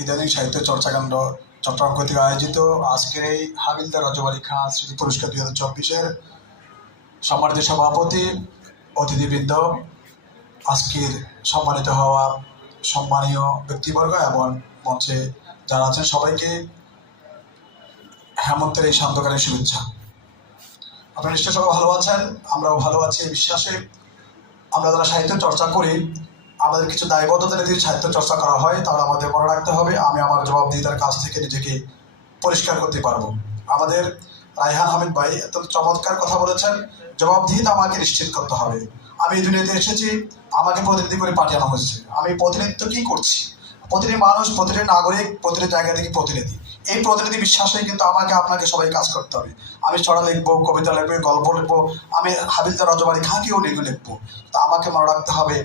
ইদানিং সাহিত্য চর্চাকাণ্ড চট্টগ্রাম কর্তৃক আয়োজিত আজকের এই হাবিলদার রজব আলী খান স্মৃতি পুরস্কার 2024-এর সম্মানিত সভাপতি, অতিথিবৃন্দ, আজকের সম্মানিত হওয়া সম্মানীয় ব্যক্তিবর্গ এবং মঞ্চে যারা আছেন সবাইকে হেমন্তের এই শান্তকালীন শুভেচ্ছা। আপনারা নিশ্চয় সবাই ভালো আছেন, আমরাও ভালো আছি এই বিশ্বাসে। আমরা যারা সাহিত্য চর্চা করি আমাদের কিছু দায়বদ্ধতা যদি সাহিত্য চর্চা করা হয় তাহলে আমাদের মনে রাখতে হবে আমি আমার জবাবদিহিতার কাছ থেকে নিজেকে পরিষ্কার করতে পারবো। আমাদের রায়হান হামিদ ভাই এত চমৎকার কথা বলেছেন, জবাবদিহিতা আমাকে নিশ্চিত করতে হবে। আমি এই দুনিয়াতে এসেছি, আমাকে প্রতিনিধি করে পাঠানো হয়েছে, আমি প্রতিনিধিত্ব কি করছি, প্রতিটি মানুষ, প্রতিটি নাগরিক, প্রতিটি জায়গা থেকে প্রতিনিধি। এই প্রতিনিধি বিশ্বাসে কিন্তু আমাকে আপনাকে সবাই কাজ করতে হবে। আমি ছড়া লিখবো, কবিতা লিখবো, গল্প লিখবো, আমি হাবিলদার রজব আলী খাঁকেও লিখবো। তা আমাকে মনে রাখতে হবে